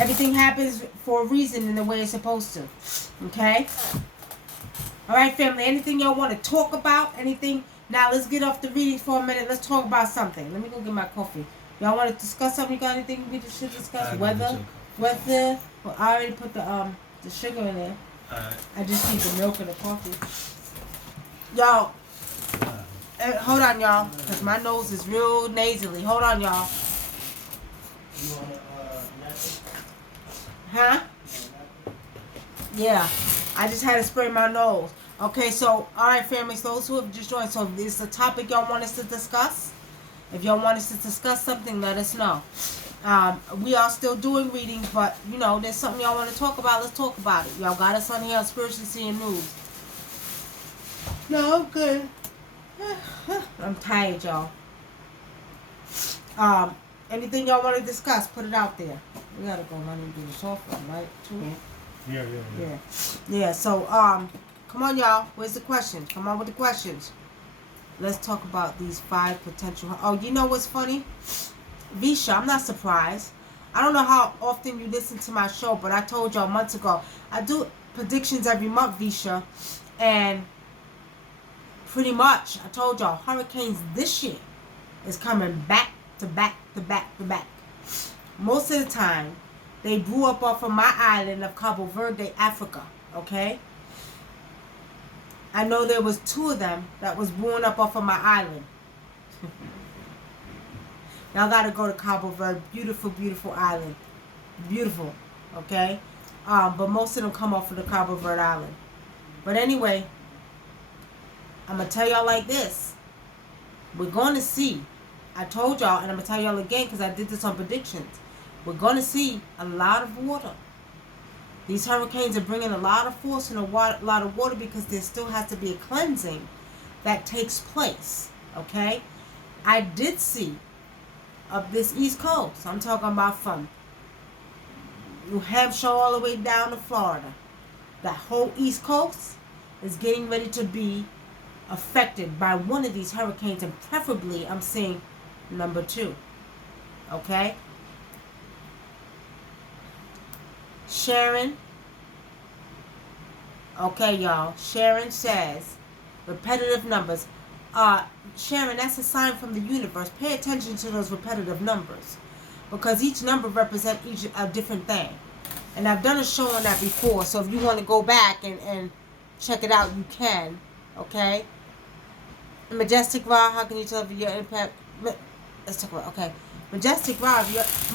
Everything happens for a reason in the way it's supposed to. Okay? Alright, family. Anything y'all want to talk about? Anything? Now, let's get off the readings for a minute. Let's talk about something. Let me go get my coffee. Y'all want to discuss something? You got anything we should discuss? Weather? Well, I already put the sugar in there. I just need the milk and the coffee. Y'all, hold on, y'all, because my nose is real nasally. Hold on, y'all. You want napkin? Huh? Yeah, I just had to spray my nose. Okay, so, alright, families, those who have just joined, so if this is a topic y'all want us to discuss, if y'all want us to discuss something, let us know. We are still doing readings, but, you know, there's something y'all want to talk about, let's talk about it. Y'all got us on here on Spiritually Seeing News. No, I'm good. I'm tired, y'all. Anything y'all want to discuss, put it out there. We gotta go run and do the soft one, right? Too? Yeah, so, come on, y'all. Where's the questions? Come on with the questions. Let's talk about these 5 potential... Oh, you know what's funny? Visha, I'm not surprised. I don't know how often you listen to my show, but I told y'all months ago, I do predictions every month, Visha. And pretty much, I told y'all, hurricanes this year is coming back to back to back to back. Most of the time, they blew up off of my island of Cabo Verde, Africa, okay? I know there was 2 of them that was blowing up off of my island. Y'all gotta go to Cabo Verde. Beautiful, beautiful island. Beautiful, okay? But most of them come off of the Cabo Verde island. But anyway, I'm gonna tell y'all like this. We're going to see. I told y'all, and I'm gonna tell y'all again because I did this on predictions. We're going to see a lot of water. These hurricanes are bringing a lot of force and a lot of water because there still has to be a cleansing that takes place. Okay? I did see up this East Coast. I'm talking about from New Hampshire all the way down to Florida. That whole East Coast is getting ready to be affected by one of these hurricanes, and preferably I'm seeing number 2. Okay? Sharon. Okay, y'all. Sharon says, repetitive numbers. Sharon, that's a sign from the universe. Pay attention to those repetitive numbers, because each number represents a different thing. And I've done a show on that before, so if you want to go back and check it out, you can. Okay? Majestic Ra, how can you tell if your impact... Let's talk about... Okay. Majestic Ra,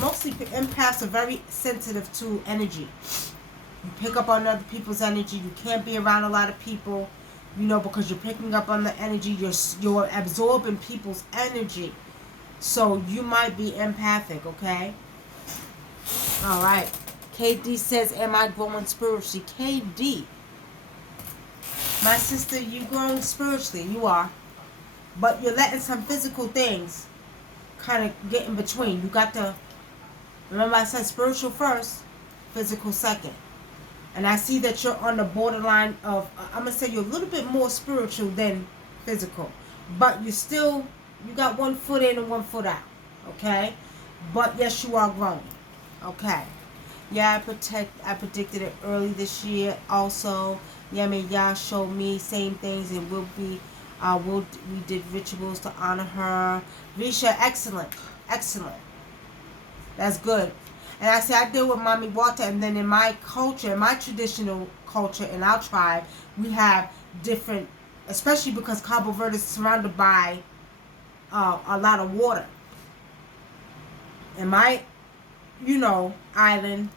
mostly empaths are very sensitive to energy. You pick up on other people's energy. You can't be around a lot of people, you know, because you're picking up on the energy. You're absorbing people's energy. So you might be empathic, okay? All right. KD says, am I growing spiritually? KD, my sister, you growing spiritually. You are. But you're letting some physical things kind of get in between. You got to, remember I said spiritual first, physical second. And I see that you're on the borderline of, I'm going to say you're a little bit more spiritual than physical. But you got 1 foot in and 1 foot out. Okay? But yes, you are growing. Okay. Yeah, I predicted it early this year also. Yah showed me same things, and we did rituals to honor her. Risha, excellent. Excellent. That's good. And I say I deal with Mami Water, and then in my culture, in my traditional culture, in our tribe, we have different, especially because Cabo Verde is surrounded by a lot of water. In my, island,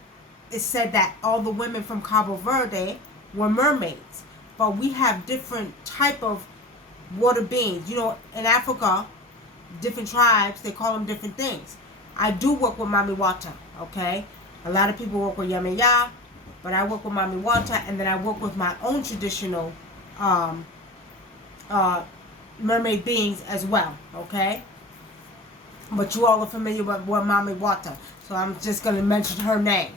it said that all the women from Cabo Verde were mermaids. But we have different type of water beings. In Africa, different tribes, they call them different things. I do work with Mami Wata, okay? A lot of people work with Yamaya, but I work with Mami Wata, and then I work with my own traditional mermaid beings as well, okay? But you all are familiar with Mami Wata, so I'm just going to mention her name.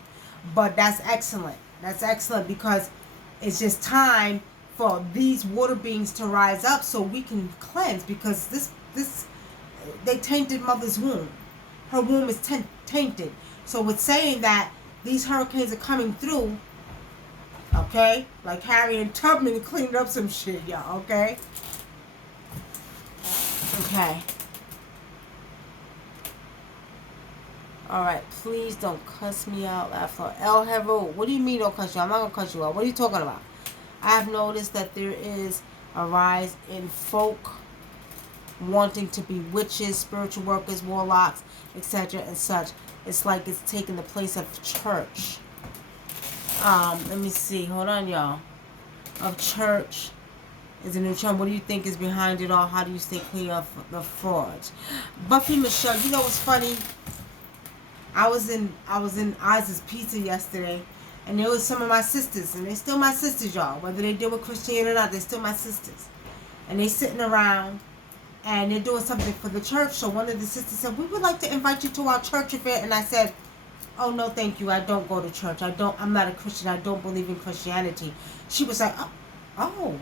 But that's excellent. That's excellent because it's just time for these water beings to rise up so we can cleanse, because they tainted mother's womb. Her womb is tainted. So it's saying that these hurricanes are coming through, okay? Like Harry and Tubman cleaned up some shit, y'all, okay? Okay. Alright, please don't cuss me out after El Hero. What do you mean don't cuss you out? I'm not gonna cuss you out. What are you talking about? I have noticed that there is a rise in folk wanting to be witches, spiritual workers, warlocks, etc. and such. It's like it's taking the place of church. Let me see. Hold on, y'all. Of church is a new term. What do you think is behind it all? How do you stay clear of the frauds? Buffy Michelle, you know what's funny? I was in Oz's Pizza yesterday, and there was some of my sisters, and they're still my sisters, y'all. Whether they deal with Christianity or not, they're still my sisters. And they sitting around, and they're doing something for the church. So one of the sisters said, "We would like to invite you to our church event." And I said, "Oh no, thank you. I don't go to church. I'm not a Christian. I don't believe in Christianity." She was like, "Oh,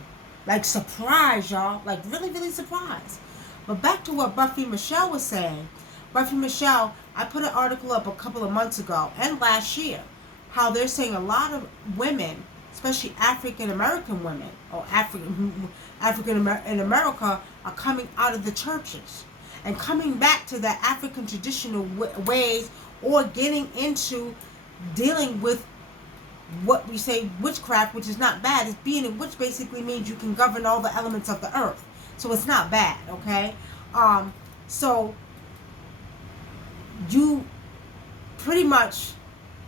like surprised, y'all. Like really, really surprised." But back to what Buffy Michelle was saying. Buffy Michelle, I put an article up a couple of months ago and last year, how they're saying a lot of women, especially African American women or African in America, are coming out of the churches and coming back to the African traditional ways, or getting into dealing with what we say witchcraft, which is not bad. It's being a witch basically means you can govern all the elements of the earth, so it's not bad. Okay, so you pretty much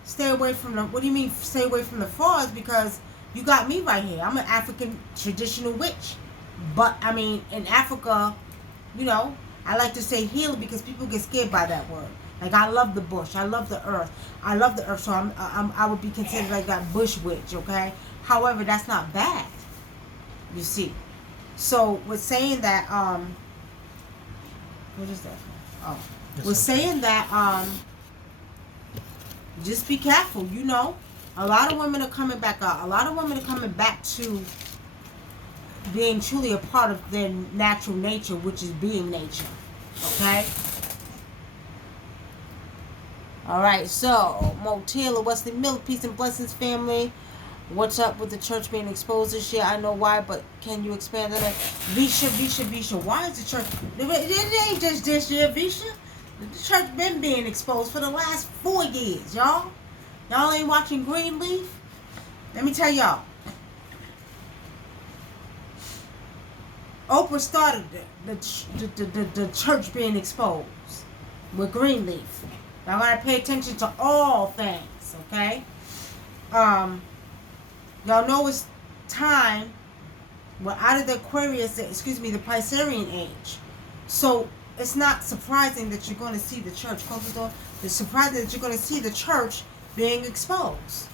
stay away from the, what do you mean stay away from the frauds? Because you got me right here. I'm an African traditional witch. But, I mean, in Africa, you know, I like to say healer because people get scared by that word. Like, I love the bush. I love the earth. I love the earth, so I would be considered like that bush witch, okay? However, that's not bad, you see. So, with saying that, what is that? Oh. Was saying that just be careful, you know. A lot of women are coming back out. A lot of women are coming back to being truly a part of their natural nature, which is being nature. Okay? Alright, so Mo Taylor, Wesley Miller, peace and blessings, family. What's up with the church being exposed this year? I know why, but can you expand on that? Visha. Why is the church? It ain't just this year, Visha. The church been being exposed for the last 4 years, y'all. Y'all ain't watching Greenleaf? Let me tell y'all. Oprah started the church being exposed with Greenleaf. Y'all gotta pay attention to all things, okay? Y'all know it's time. We're out of the the Piscean age. So it's not surprising that you're going to see the church. It's surprising that you're going to see the church being exposed.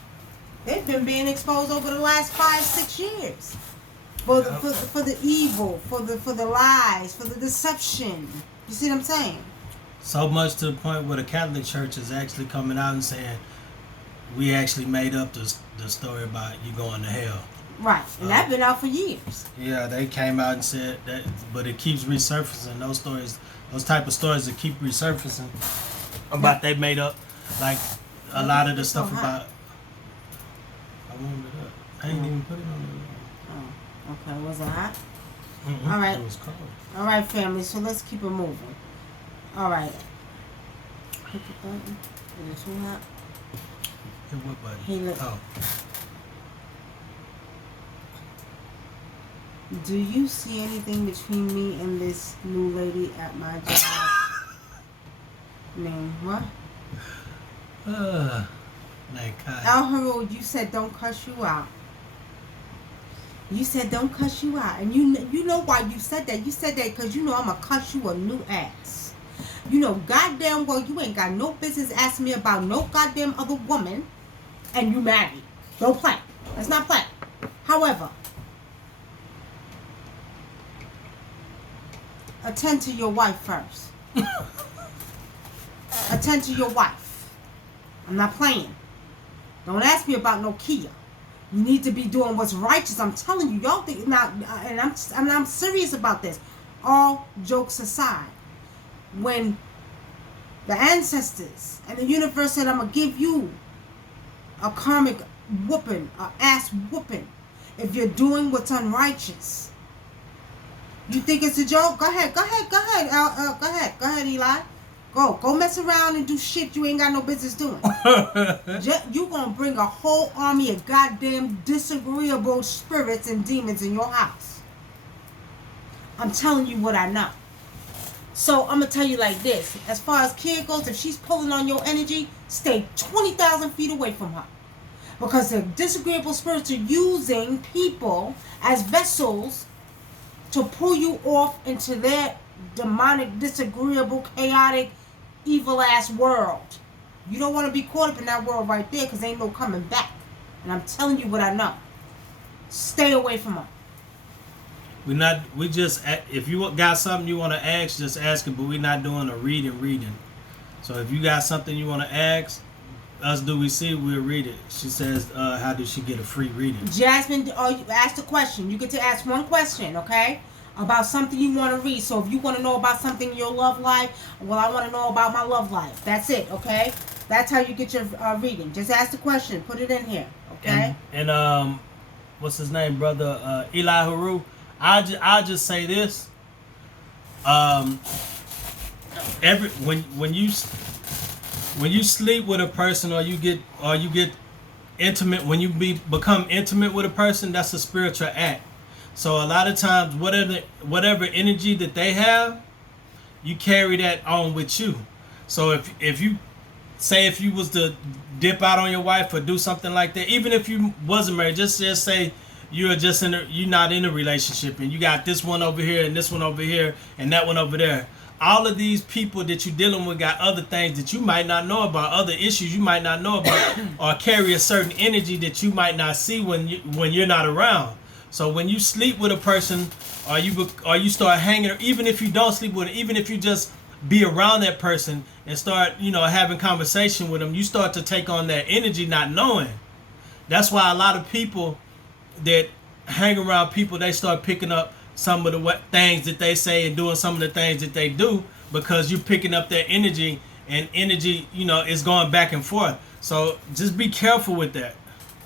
They've been being exposed over the last 5-6 years for the evil, for the lies, for the deception. You see what I'm saying? So much to the point where the Catholic Church is actually coming out and saying, we actually made up the story about you going to hell. Right, and that's been out for years. Yeah, they came out and said that, but it keeps resurfacing. Those stories, those type of stories that keep resurfacing about they made up, like a lot of the stuff about. I warmed it up. I ain't even put it on there. Oh, okay. Was it hot? Mm-hmm. All right. It was cold. All right, family. So let's keep it moving. All right. Hit the button. Is it too hot? Hit what button? Oh. Do you see anything between me and this new lady at my job? Name what? El Hero, you said don't cuss you out. You said don't cuss you out. And you know why you said that. You said that because you know I'm going to cuss you a new ass. You know goddamn well you ain't got no business asking me about no goddamn other woman. And you married. Don't play. Let's not play. However, attend to your wife first. Attend to your wife. I'm not playing. Don't ask me about no Kia. You need to be doing what's righteous. I'm telling you, y'all think now, and I'm serious about this. All jokes aside, when the ancestors and the universe said, "I'm gonna give you a karmic whooping, a ass whooping, if you're doing what's unrighteous. You think it's a joke? Go ahead, Eli. Go mess around and do shit you ain't got no business doing. You gonna bring a whole army of goddamn disagreeable spirits and demons in your house. I'm telling you what I know. So I'm gonna tell you like this: as far as kid goes, if she's pulling on your energy, stay 20,000 feet away from her, because the disagreeable spirits are using people as vessels to pull you off into their demonic, disagreeable, chaotic, evil ass world. You don't want to be caught up in that world right there, because ain't no coming back. And I'm telling you what I know. Stay away from her. We just, if you got something you want to ask, just ask it, but we're not doing a reading. So if you got something you want to ask us, do we see, we'll read it. She says, how does she get a free reading? Jasmine, you asked a question. You get to ask one question, okay? About something you want to read. So if you want to know about something in your love life, well, I want to know about my love life. That's it, okay? That's how you get your reading. Just ask the question. Put it in here, okay? And what's his name, brother? Eli Haru. I'll just say this. When you sleep with a person, or you get intimate, when you become intimate with a person, that's a spiritual act. So a lot of times, whatever energy that they have, you carry that on with you. So if you was to dip out on your wife or do something like that, even if you wasn't married, just say you're not in a relationship, and you got this one over here and this one over here and that one over there. All of these people that you're dealing with got other things that you might not know about, other issues you might not know about, or carry a certain energy that you might not see when you're not around. So when you sleep with a person, or you start hanging, even if you don't sleep with it, even if you just be around that person and start having conversation with them, you start to take on that energy, not knowing. That's why a lot of people that hang around people, they start picking up some of the things that they say and doing some of the things that they do, because you're picking up their energy, and energy, is going back and forth. So just be careful with that.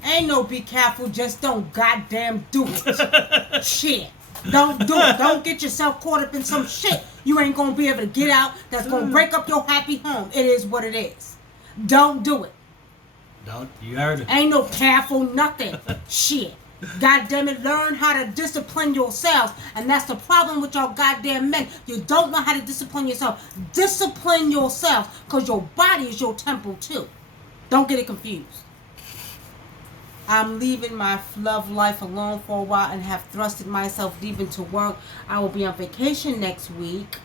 Ain't no be careful, just don't goddamn do it. Shit. Don't do it. Don't get yourself caught up in some shit you ain't gonna be able to get out, that's gonna break up your happy home. It is what it is. Don't do it. You heard it. Ain't no careful nothing. Shit. God damn it, learn how to discipline yourselves. And that's the problem with y'all goddamn men. You don't know how to discipline yourself. Discipline yourself, because your body is your temple too. Don't get it confused. I'm leaving my love life alone for a while and have thrusted myself deep into work. I will be on vacation next week,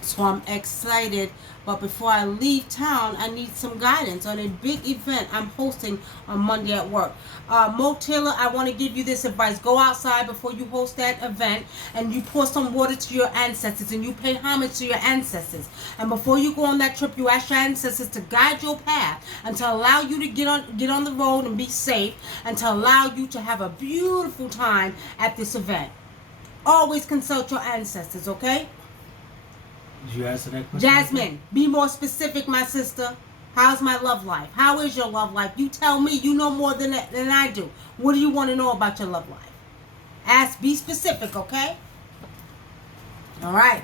so I'm excited. But before I leave town, I need some guidance on a big event I'm hosting on Monday at work. Mo Taylor, I want to give you this advice. Go outside before you host that event, and you pour some water to your ancestors, and you pay homage to your ancestors. And before you go on that trip, you ask your ancestors to guide your path and to allow you to get on the road and be safe, and to allow you to have a beautiful time at this event. Always consult your ancestors, okay? Did you answer that question? Jasmine, be more specific, my sister. How's my love life? How is your love life? You tell me. You know more than I do. What do you want to know about your love life? Be specific, okay? All right.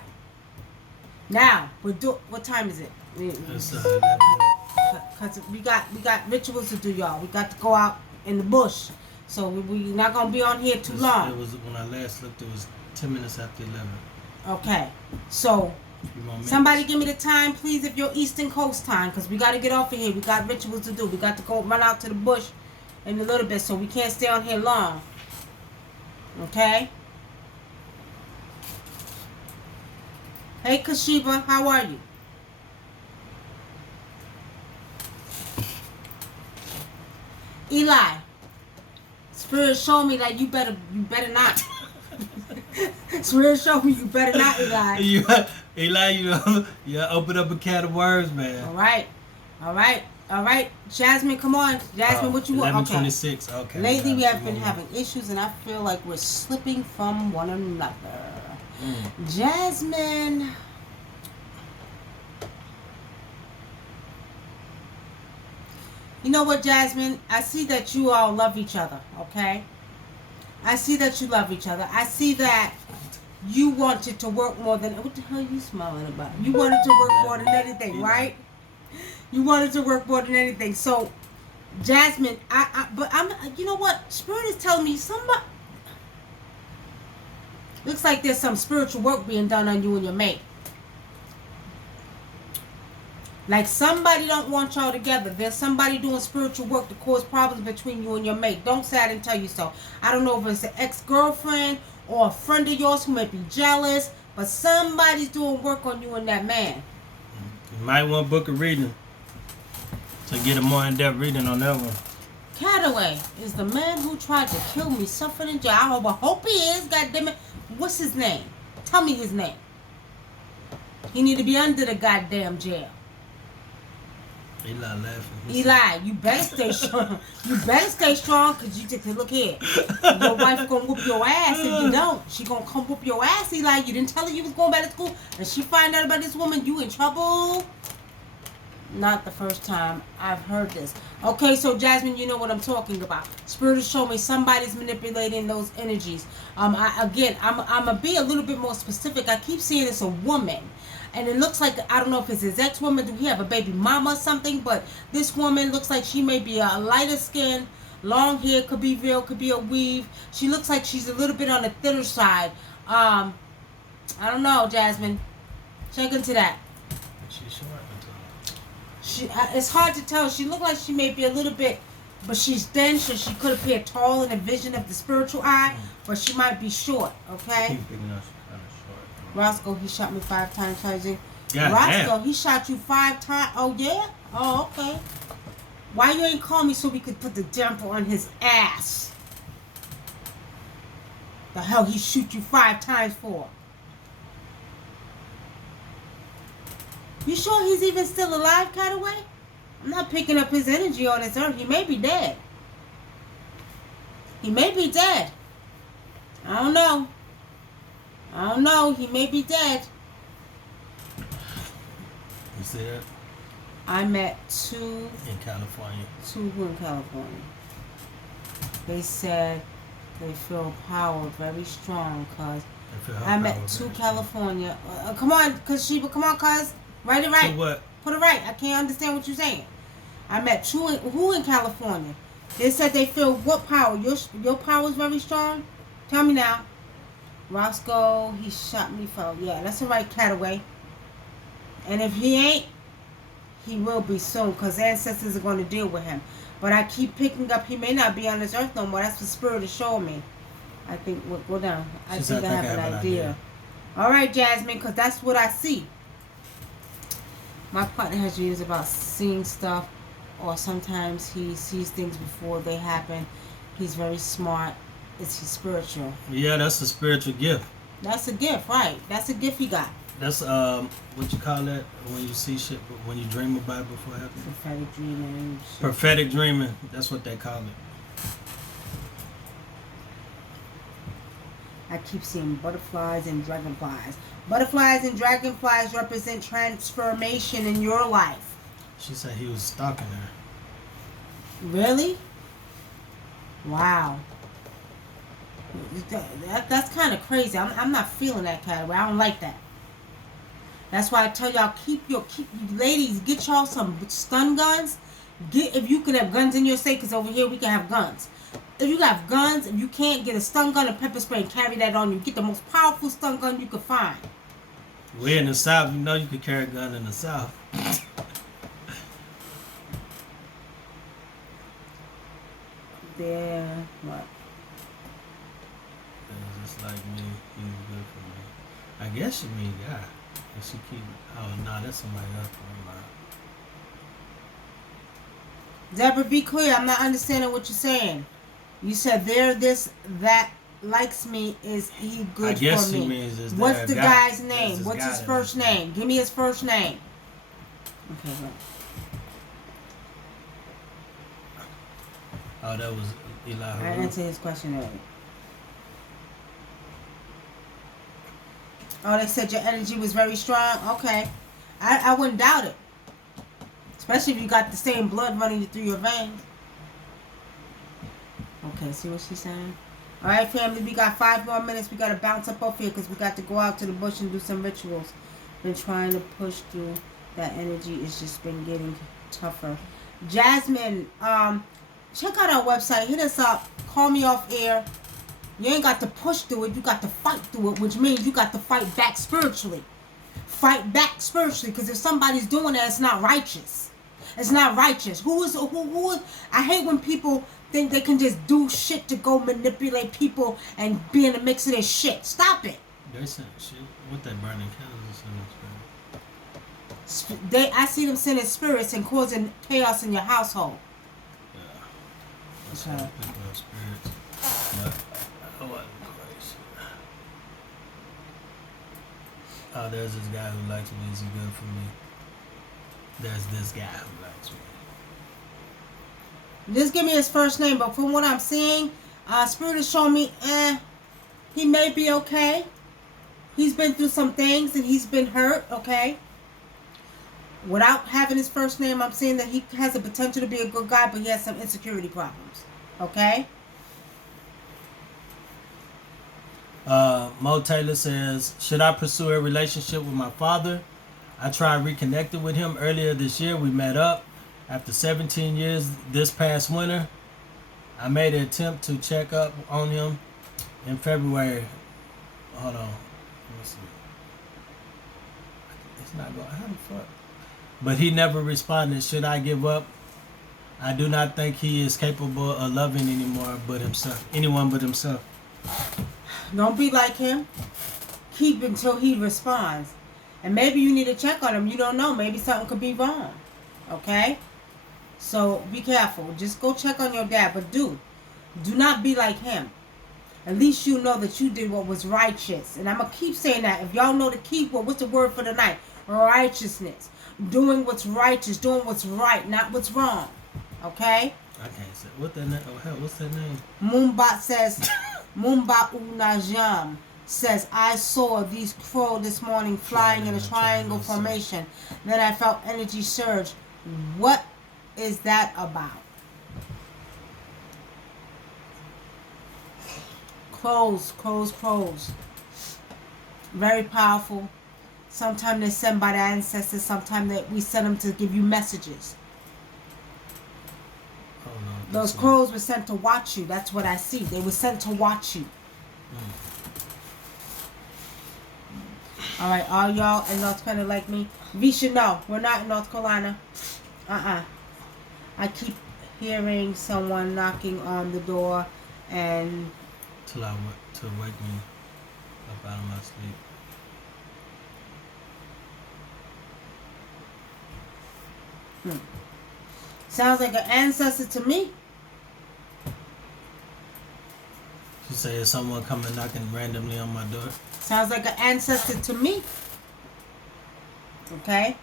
Now, what time is it? Because we got rituals to do, y'all. We got to go out in the bush. So we're not going to be on here too long. It was, when I last looked, it was 10 minutes after 11. Okay. So somebody give me the time, please, if you're Eastern Coast time, because we got to get off of here. We got rituals to do. We got to go run out to the bush in a little bit, so we can't stay on here long. Okay? Hey, Kashiba, how are you? Eli, Spirit showed me that you better not. Spirit showed me you better not, Eli. Eli, you open up a can of worms, man. All right. Jasmine, come on. Jasmine, what you want? 11:26. Okay. Lately, we have been having issues, and I feel like we're slipping from one another. Jasmine. You know what, Jasmine? I see that you all love each other, okay? I see that you love each other. I see that you wanted to work more than... What the hell are you smiling about? You wanted to work more than anything, right? You wanted to work more than anything. So, Jasmine, but I'm... You know what? Spirit is telling me somebody... Looks like there's some spiritual work being done on you and your mate. Like somebody don't want y'all together. There's somebody doing spiritual work to cause problems between you and your mate. Don't say I didn't tell you so. I don't know if it's an ex-girlfriend or a friend of yours who may be jealous, but somebody's doing work on you and that man. You might want to book a reading to get a more in-depth reading on that one. Cataway is the man who tried to kill me, suffering in jail. I hope he is, goddammit. What's his name? Tell me his name. He need to be under the goddamn jail. Eli laughing. Eli, you better stay strong. You better stay strong, because you take a look here. Your wife gonna whoop your ass if you don't. She gonna come whoop your ass, Eli. You didn't tell her you was going back to school, and she find out about this woman, you in trouble. Not the first time I've heard this. Okay, so Jasmine, you know what I'm talking about. Spirit has shown me somebody's manipulating those energies. I'm gonna be a little bit more specific. I keep seeing it's a woman. And it looks like, I don't know if it's his ex-woman, do he have a baby mama or something, but this woman looks like she may be a lighter skin, long hair, could be veil, could be a weave. She looks like she's a little bit on the thinner side. I don't know, Jasmine. Check into that. She's short. It's hard to tell. She looked like she may be a little bit, but she's thin, so she could appear tall in the vision of the spiritual eye, but she might be short, okay? Roscoe, he shot me 5 times, Sergeant. Yeah, Roscoe, he shot you 5 times. Oh, yeah? Oh, okay. Why you ain't call me so we could put the damper on his ass? The hell he shoot you 5 times for? You sure he's even still alive, Cataway? I'm not picking up his energy on this earth. He may be dead. He may be dead. I don't know. I don't know. He may be dead. You see that? I met 2 in California. 2 in California. They said they feel power very strong, cuz. I met 2 California. Come on, cuz Sheba. Come on, cuz. Write it right. 2 what? Put it right. I can't understand what you're saying. I met 2 in California. They said they feel what power? Your power is very strong? Tell me now. Roscoe, he shot me for... Yeah, that's the right Cataway. And if he ain't, he will be soon, because ancestors are going to deal with him. But I keep picking up, he may not be on this earth no more. That's what Spirit is showing me. I think, go down. I think I have an idea. All right, Jasmine, because that's what I see. My partner has dreams about seeing stuff, or sometimes he sees things before they happen. He's very smart. Is he spiritual? Yeah, that's a spiritual gift. That's a gift, right? That's a gift he got. That's what you call that when you see shit, when you dream about it before it happens? Prophetic dreaming. Prophetic dreaming. That's what they call it. I keep seeing butterflies and dragonflies. Butterflies and dragonflies represent transformation in your life. She said he was stalking her. Really? Wow. That's kind of crazy. I'm not feeling that kind of way. I don't like that. That's why I tell y'all, keep you ladies, get y'all some stun guns. If you can have guns in your safe, because over here we can have guns. If you have guns, if you can't, get a stun gun and pepper spray and carry that on you. Get the most powerful stun gun you can find. We're in the South. You know you can carry a gun in the South. There, what? Just like me, he was good for me. I guess you mean God. And she keep. Oh no, that's somebody else. Deborah, be clear. I'm not understanding what you're saying. You said that likes me. Is he good I guess for me? He means is what's the guy's name? His What's his first name? Give me his first name. Okay, right. Oh, that was Eli. I answered his question earlier. Oh, they said your energy was very strong. Okay. I wouldn't doubt it. Especially if you got the same blood running through your veins. Okay, see what she's saying? Alright, family, we got 5 more minutes. We got to bounce up off here because we got to go out to the bush and do some rituals. Been trying to push through that energy. It's just been getting tougher. Jasmine, check out our website. Hit us up. Call me off air. You ain't got to push through it. You got to fight through it, which means you got to fight back spiritually. Fight back spiritually, because if somebody's doing that, it's not righteous. It's not righteous. Who is? I hate when people think they can just do shit to go manipulate people and be in the mix of their shit. Stop it. They sent shit. What they burning candles and I see them sending spirits and causing chaos in your household. Yeah. That's how I think about spirits. But I wasn't crazy. Oh, there's this guy who likes me. Is he good for me? There's this guy who likes me. Just give me his first name, but from what I'm seeing, Spirit is showing me, he may be okay. He's been through some things and he's been hurt, okay? Without having his first name, I'm seeing that he has the potential to be a good guy, but he has some insecurity problems, okay? Mo Taylor says, should I pursue a relationship with my father? I tried reconnecting with him earlier this year. We met up. After 17 years this past winter, I made an attempt to check up on him in February. Hold on. Let me see. It's not going. How the fuck? But he never responded. Should I give up? I do not think he is capable of loving anyone but himself. Don't be like him. Keep until he responds. And maybe you need to check on him. You don't know. Maybe something could be wrong. Okay? So be careful. Just go check on your dad. But do not be like him. At least you know that you did what was righteous. And I'm going to keep saying that. If y'all know the key word, what's the word for the night? Righteousness. Doing what's righteous. Doing what's right. Not what's wrong. Okay? I can't say. What that name? Oh, hell, what's that name? Moomba says, Moomba Unajam says, I saw these crows this morning flying in a triangle formation. Then I felt energy surge. What is that about? Crows. Very powerful. Sometimes they're sent by the ancestors. Sometimes we send them to give you messages. Oh, no, those crows were sent to watch you. That's what I see. They were sent to watch you. All right, all y'all in North Carolina like me? We should know. We're not in North Carolina. I keep hearing someone knocking on the door and... to wake me up out of my sleep. Sounds like an ancestor to me. She said, is someone coming knocking randomly on my door? Sounds like an ancestor to me. Okay?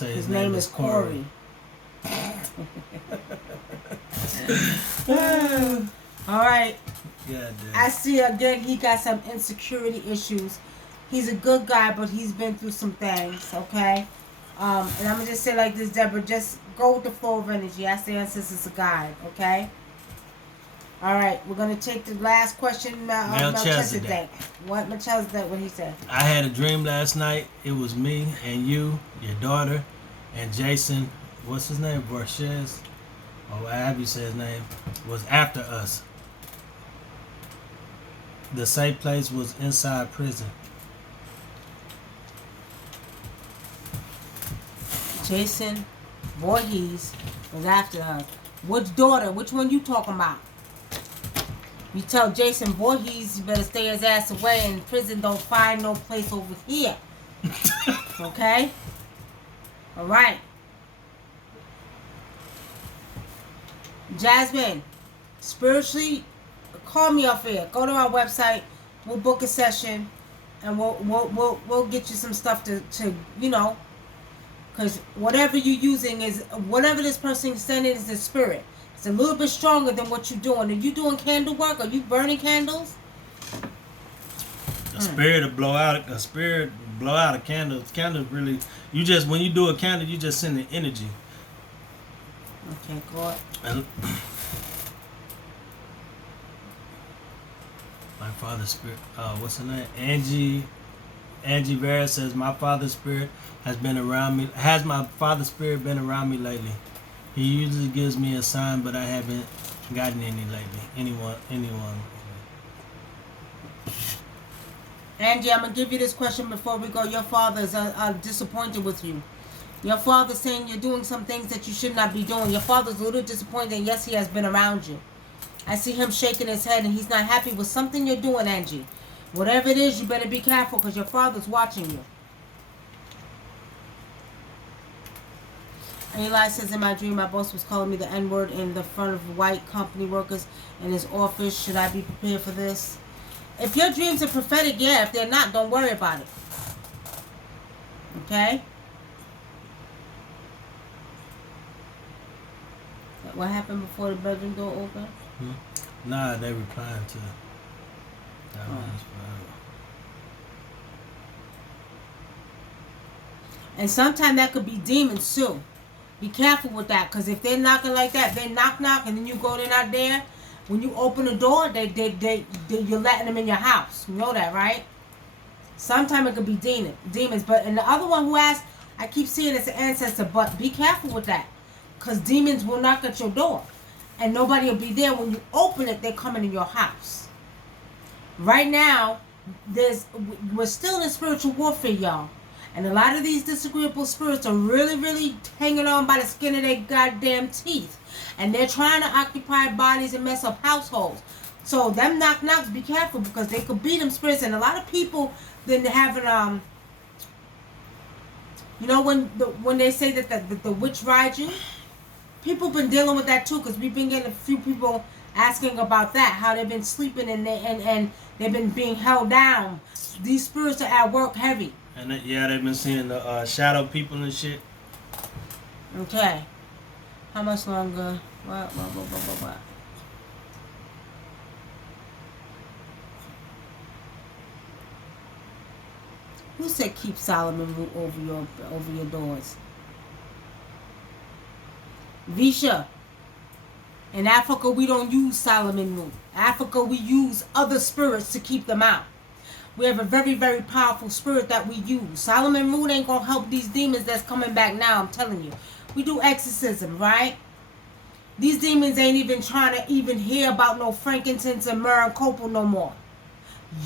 His name is Corey. All right. Yeah, I see again he got some insecurity issues. He's a good guy, but he's been through some things, okay? And I'm going to just say like this, Deborah, just go with the flow of energy. Ask the ancestors a guide, okay? All right, we're going to take the last question. Melchizedek. What Melchizedek, what he said? I had a dream last night. It was me and you, your daughter, and Jason, what's his name, Borges, or however you say his name, was after us. The safe place was inside prison. Jason Voorhees was after us. Which daughter? Which one you talking about? You tell Jason Voorhees you better stay his ass away in prison. Don't find no place over here. Okay? All right. Jasmine, spiritually, call me off here. Go to our website. We'll book a session, and we'll get you some stuff to you know, because whatever you're using is whatever this person is sending is the spirit. It's a little bit stronger than what you're doing. Are you doing candle work? Are you burning candles? A spirit will blow out a candle. Candles really You just when you do a candle, you just send the energy. Okay, God. And my father's spirit. What's her name? Angie Vera says my father's spirit has been around me. Has my father's spirit been around me lately? He usually gives me a sign, but I haven't gotten any lately. Anyone. Angie, I'm gonna give you this question before we go. Your father is disappointed with you. Your father's saying you're doing some things that you should not be doing. Your father's a little disappointed, and yes, he has been around you. I see him shaking his head, and he's not happy with something you're doing, Angie. Whatever it is, you better be careful, because your father's watching you. And Eli says, in my dream, my boss was calling me the N-word in the front of white company workers in his office. Should I be prepared for this? If your dreams are prophetic, yeah. If they're not, don't worry about it. Okay? What happened before the bedroom door opened? Nah, they replying to that. And sometimes that could be demons too. Be careful with that, because if they're knocking like that, they knock, and then you go, they're not there. When you open the door, they you're letting them in your house. You know that, right? Sometimes it could be demons. But and the other one who asked, I keep seeing it's an ancestor, but be careful with that, because demons will knock at your door, and nobody will be there. When you open it, they're coming in your house. Right now, we're still in spiritual warfare, y'all. And a lot of these disagreeable spirits are really, really hanging on by the skin of their goddamn teeth. And they're trying to occupy bodies and mess up households. So them knock-knocks, be careful, because they could be them spirits. And a lot of people then having, you know, when they say that the witch rides you, people been dealing with that too, because we've been getting a few people asking about that, how they've been sleeping and they've been being held down. These spirits are at work heavy. And they've been seeing the shadow people and shit. Okay. How much longer? What? Who said keep Solomon root over your doors? Visha. In Africa, we don't use Solomon root. Africa, we use other spirits to keep them out. We have a very, very powerful spirit that we use. Solomon root ain't gonna help these demons that's coming back now, I'm telling you. We do exorcism, right? These demons ain't even trying to even hear about no frankincense and myrrh and copal no more.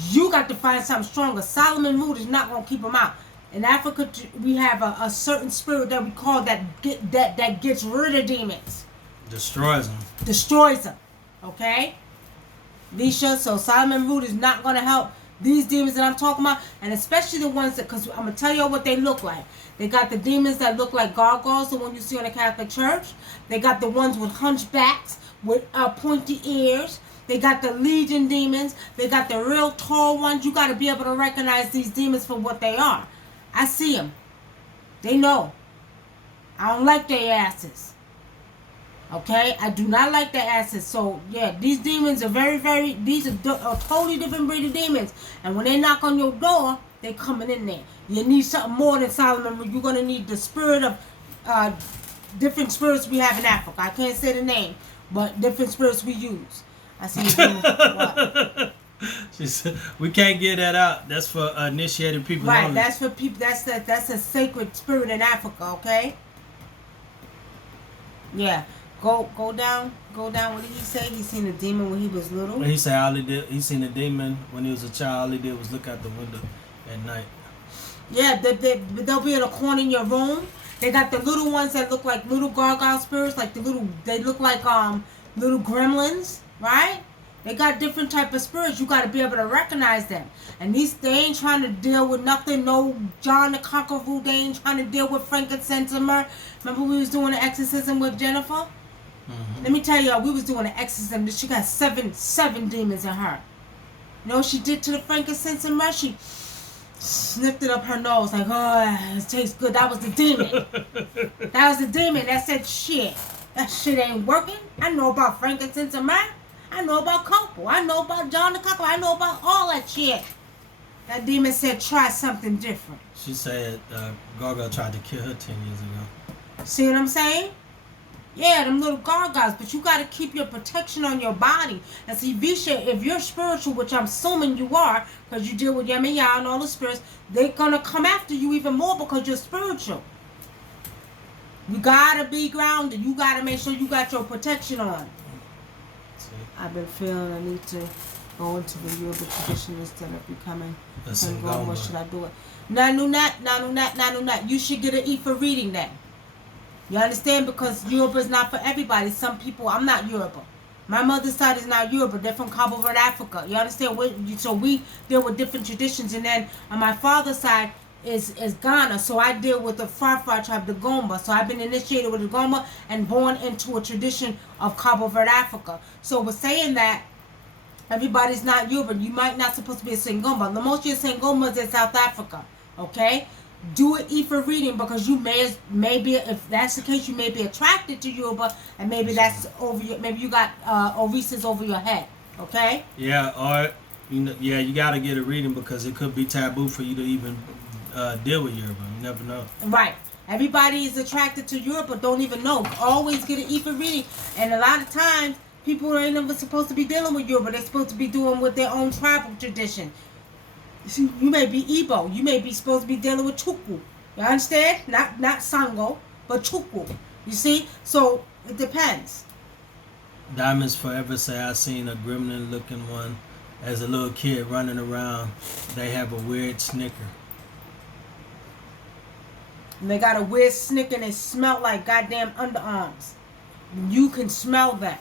You got to find something stronger. Solomon root is not gonna keep them out. In Africa, we have a certain spirit that we call that gets rid of demons. Destroys them. Destroys them. Okay? Visha, so Solomon root is not gonna help these demons that I'm talking about, and especially the ones that, because I'm going to tell you what they look like. They got the demons that look like gargoyles, the one you see in the Catholic Church. They got the ones with hunchbacks, with pointy ears. They got the legion demons. They got the real tall ones. You got to be able to recognize these demons for what they are. I see them. They know. I don't like their asses. Okay, I do not like their asses. So yeah, these demons are these are totally different breed of demons. And when they knock on your door, they coming in there. You need something more than Solomon. You're gonna need the spirit of different spirits we have in Africa. I can't say the name, but different spirits we use. I see what? She said, we can't get that out. That's for initiated people. Right, only. that's for people. That's a sacred spirit in Africa. Okay. Yeah. Go down. What did he say? He seen a demon when he was little. He said he seen a demon when he was a child. All he did was look out the window at night. Yeah, they'll be in a corner in your room. They got the little ones that look like little gargoyle spirits, like they look like little gremlins, right? They got different type of spirits. You got to be able to recognize them. And they ain't trying to deal with nothing. No John the Conqueror. They ain't trying to deal with frankincense and myrrh. Remember we was doing the exorcism with Jennifer? Mm-hmm. Let me tell y'all, we was doing an exorcism. She got seven demons in her. You know what she did to the frankincense and myrrh? She sniffed it up her nose like, oh, it tastes good. That was the demon. That was the demon that said, shit, that shit ain't working. I know about frankincense and myrrh. I know about copal. I know about John the Conqueror. I know about all that shit. That demon said, try something different. She said Gargoyle tried to kill her 10 years ago. See what I'm saying? Yeah, them little gargoyles. But you got to keep your protection on your body. And see, Visha, if you're spiritual, which I'm assuming you are, because you deal with Yemiya and all the spirits, they're going to come after you even more because you're spiritual. You got to be grounded. You got to make sure you got your protection on. I've been feeling I need to go into the Yoruba tradition instead of becoming Sangoma. What should I do it? Nanunat. You should get an E for reading that. You understand? Because Yoruba is not for everybody. Some people, I'm not Yoruba. My mother's side is not Yoruba. They're from Cabo Verde, Africa. You understand? So we deal with different traditions. And then on my father's side is Ghana. So I deal with the Farfar tribe, the Gomba. So I've been initiated with the Gomba and born into a tradition of Cabo Verde, Africa. So we're saying that everybody's not Yoruba. You might not supposed to be a Sangoma. The most of your Sangomas in South Africa. Okay? Do an E for reading because you may be, if that's the case, you may be attracted to Yoruba, and maybe that's over your, maybe you got Orisa's over your head. Okay? Yeah, or you got to get a reading because it could be taboo for you to even deal with Yoruba. You never know. Right. Everybody is attracted to Yoruba, don't even know. Always get an E for reading, and a lot of times people ain't even supposed to be dealing with Yoruba. They're supposed to be doing with their own tribal tradition. See, you may be Igbo. You may be supposed to be dealing with Chukwu. You understand? Not Sango, but Chukwu. You see? So it depends. Diamonds Forever say I seen a gremlin looking one as a little kid running around. They have a weird snicker. And they got a weird snicker and they smell like goddamn underarms. You can smell that.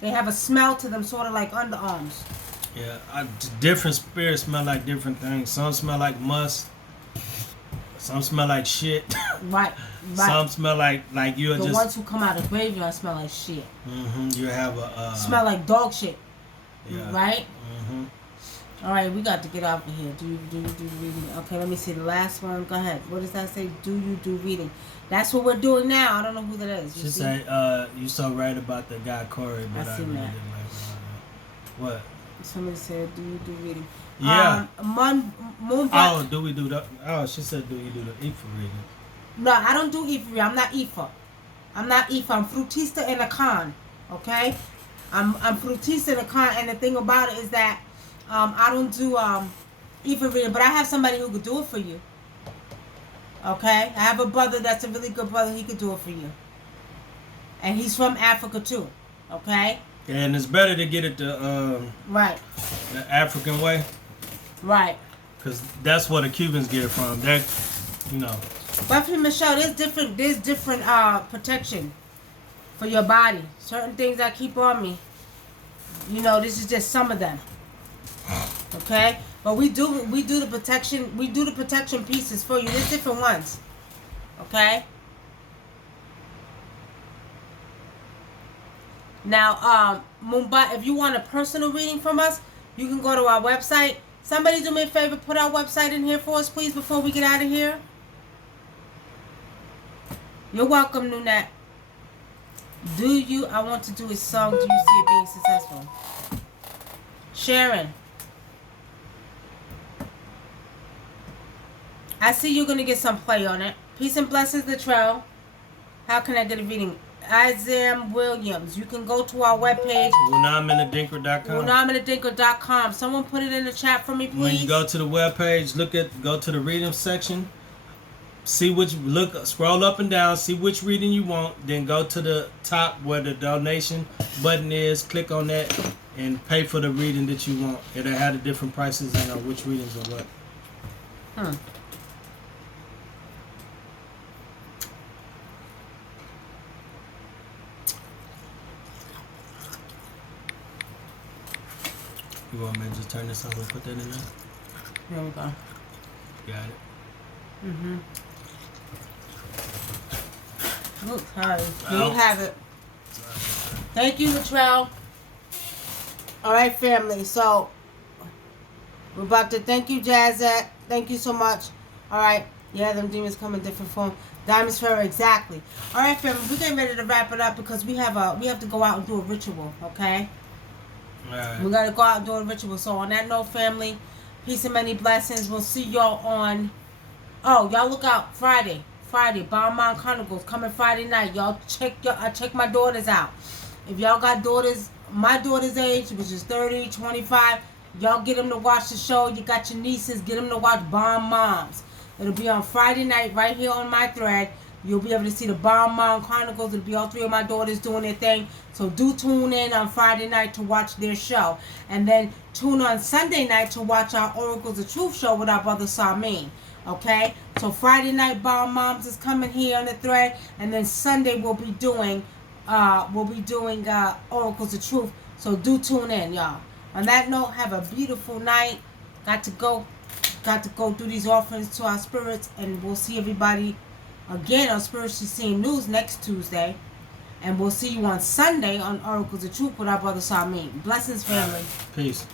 They have a smell to them sort of like underarms. Yeah, different spirits smell like different things. Some smell like musk. Some smell like shit. Right. Some smell like you're the just... ones who come out of graveyard smell like shit. Mm-hmm. You have a... smell like dog shit. Yeah. Right? Mm-hmm. All right, we got to get out of here. Do you do reading? Okay, let me see the last one. Go ahead. What does that say? Do you do reading? That's what we're doing now. I don't know who that is. She say, you so right about the guy Corey, but I really didn't like what? Somebody said, do you do reading? Yeah. Oh, do we do that? Oh, she said, do you do the Ifa reading? No, I don't do Ifa reading. I'm not Ifa. I'm Frutista and a Khan. Okay? I'm Frutista and a Khan, and the thing about it is that I don't do Ifa reading, but I have somebody who could do it for you. Okay? I have a brother that's a really good brother. He could do it for you. And he's from Africa too. Okay? And it's better to get it the right, the African way, right? Because that's where the Cubans get it from. They're, you know. But for Michelle, there's different protection for your body. Certain things I keep on me. You know, this is just some of them. Okay, but we do the protection. We do the protection pieces for you. There's different ones. Okay. Now, Mumbai, if you want a personal reading from us, you can go to our website. Somebody do me a favor, put our website in here for us, please, before we get out of here. You're welcome, Nunat. I want to do a song, do you see it being successful? Sharon. I see you're going to get some play on it. Peace and blessings, Latrell. How can I get a reading? Isaiah Williams. You can go to our webpage. Wunam and Adinkra.com. Someone put it in the chat for me, please. When you go to the webpage, go to the reading section. Scroll up and down, see which reading you want. Then go to the top where the donation button is. Click on that and pay for the reading that you want. It'll have the different prices and which readings are what. You want me to just turn this off and put that in there? Here we go. Got it. Mm-hmm. Look, sorry. Here you have it. Thank you, Latrell. All right, family. So, we're about to thank you, Jazzette. Thank you so much. All right. Yeah, them demons come in different form. Diamonds Forever, exactly. All right, family. We're getting ready to wrap it up because we have to go out and do a ritual, okay? Right. We got to go out and do a ritual. So on that note, family, Peace and many blessings. We'll see y'all on. Oh, y'all look out Friday. Bomb Mom Chronicles coming Friday night. Y'all check my daughters out. If y'all got daughters, my daughter's age, which is 30, 25, y'all get them to watch the show. You got your nieces, get them to watch Bomb Moms. It'll be on Friday night right here on my thread. You'll be able to see the Bomb Mom Chronicles. It'll be all 3 of my daughters doing their thing. So do tune in on Friday night to watch their show. And then tune on Sunday night to watch our Oracles of Truth show with our brother Samin. Okay? So Friday night Bomb Moms is coming here on the thread. And then Sunday we'll be doing Oracles of Truth. So do tune in, y'all. On that note, have a beautiful night. Got to go do these offerings to our spirits. And we'll see everybody again on Spiritually Seen News next Tuesday. And we'll see you on Sunday on Oracles of Truth with our brother Samin. Blessings, family. Peace.